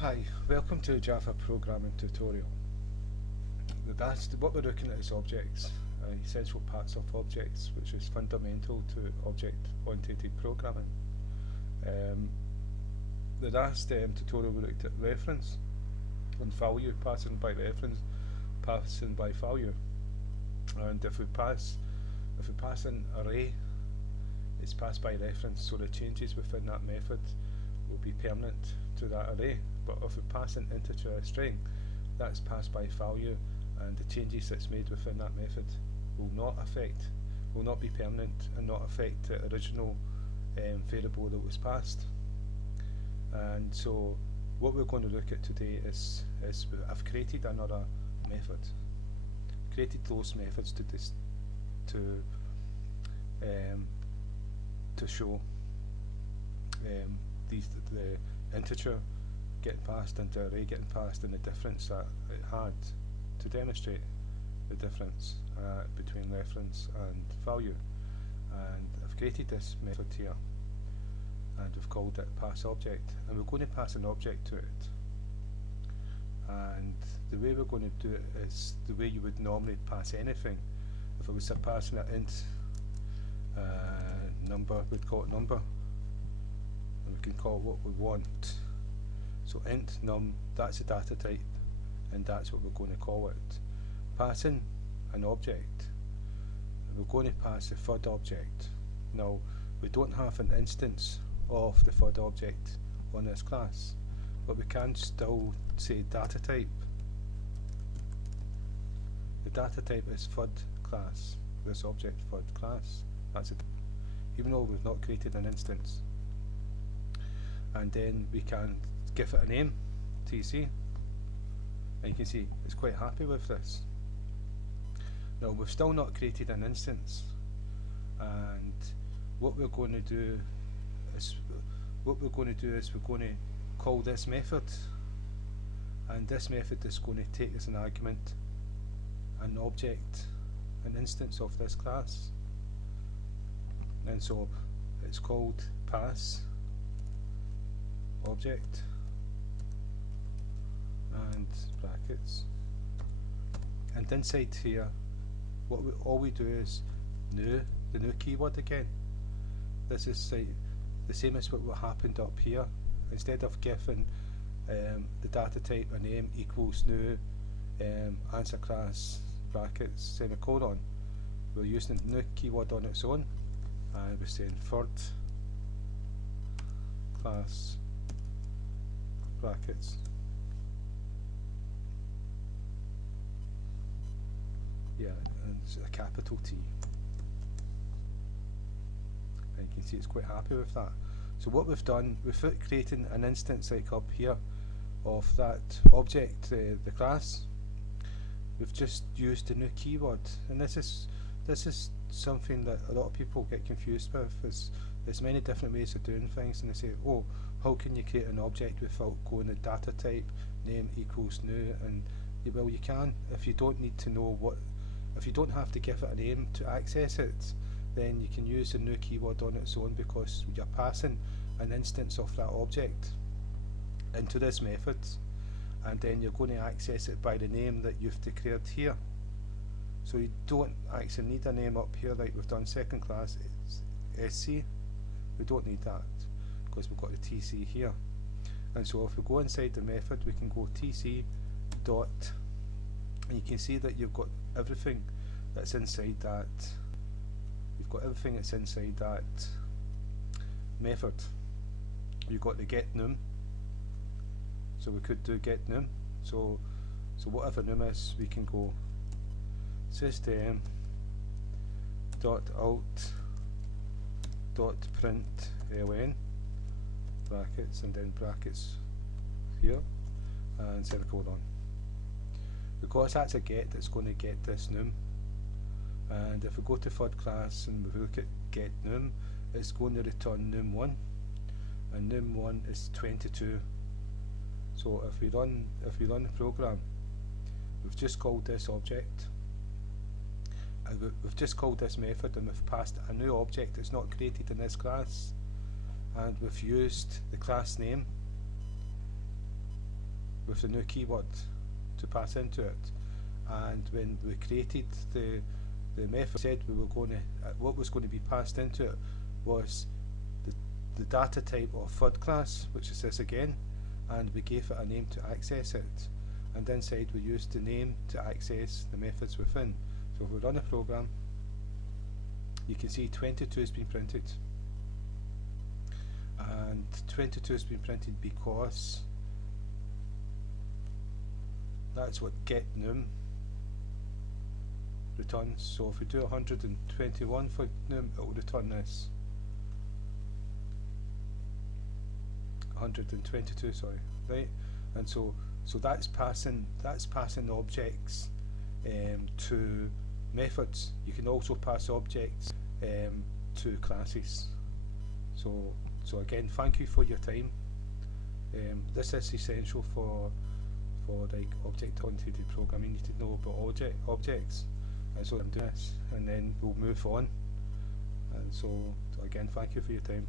Hi, welcome to Java programming tutorial. What we're looking at is objects, essential parts of objects, which is fundamental to object-oriented programming. The last tutorial we looked at reference and value, passing by reference, passing by value. And if we pass an array, it's passed by reference, so the changes within that method will be permanent to that array. But if we pass an integer a string, that's passed by value, and the changes that's made within that method will not be permanent and not affect the original variable that was passed. And so what we're going to look at today is I've created another method. Created those methods to show the integer getting passed into array getting passed and the difference that it had, to demonstrate the difference between reference and value. And I've created this method here, and we've called it passObject, and we're going to pass an object to it. And the way we're going to do it is the way you would normally pass anything. If I was passing it int number, we'd call it number, and we can call it what we want. So int num, that's a data type, and that's what we're going to call it. Passing an object, we're going to pass the third object. Now, we don't have an instance of the third object on this class, but we can still say data type. The data type is third class, this object third class. That's it, even though we've not created an instance. And then we can give it a name, TC, and you can see it's quite happy with this. Now we've still not created an instance, and what we're going to do is we're going to call this method, and this method is going to take as an argument an object, an instance of this class, and so it's called pass object and brackets, and inside here all we do is the new keyword again. This is the same as what happened up here. Instead of giving the data type a name equals new answer class brackets semicolon, we're using the new keyword on its own, and we're saying third class brackets. Yeah, and it's a capital T. And you can see it's quite happy with that. So what we've done, without creating an instance like up here of that object, the class, we've just used the new keyword. And this is something that a lot of people get confused with. There's many different ways of doing things, and they say, oh, how can you create an object without going the data type name equals new? And well, you can if you don't need to know if you don't have to give it a name to access it, then you can use the new keyword on its own, because you're passing an instance of that object into this method, and then you're going to access it by the name that you've declared here. So you don't actually need a name up here like we've done second class, it's SC. We don't need that because we've got the TC here. And so if we go inside the method, we can go TC dot, and you can see that you've got everything that's inside that. You've got everything that's inside that method. You've got the get num, so we could do get num. So whatever num is, we can go system dot out dot print ln brackets and then brackets here and semicolon. Because that's a get, it's going to get this num. And if we go to third class and we look at get num, it's going to return num1, and num1 is 22. So if we run the program, we've just called this object, and we've just called this method, and we've passed a new object that's not created in this class, and we've used the class name with the new keyword to pass into it. And when we created the method, said we were going to what was going to be passed into it was the data type of third class, which is this again, and we gave it a name to access it. And inside we used the name to access the methods within. So if we run a program, you can see 22 has been printed, and 22 has been printed because that's what getNum returns. So if we do 121 for num, it will return this. 122, sorry, right? And so that's passing objects to methods. You can also pass objects to classes. So again, thank you for your time. This is essential for like object-oriented programming. You need to know about objects. And so I'm doing this, and then we'll move on. And so again, thank you for your time.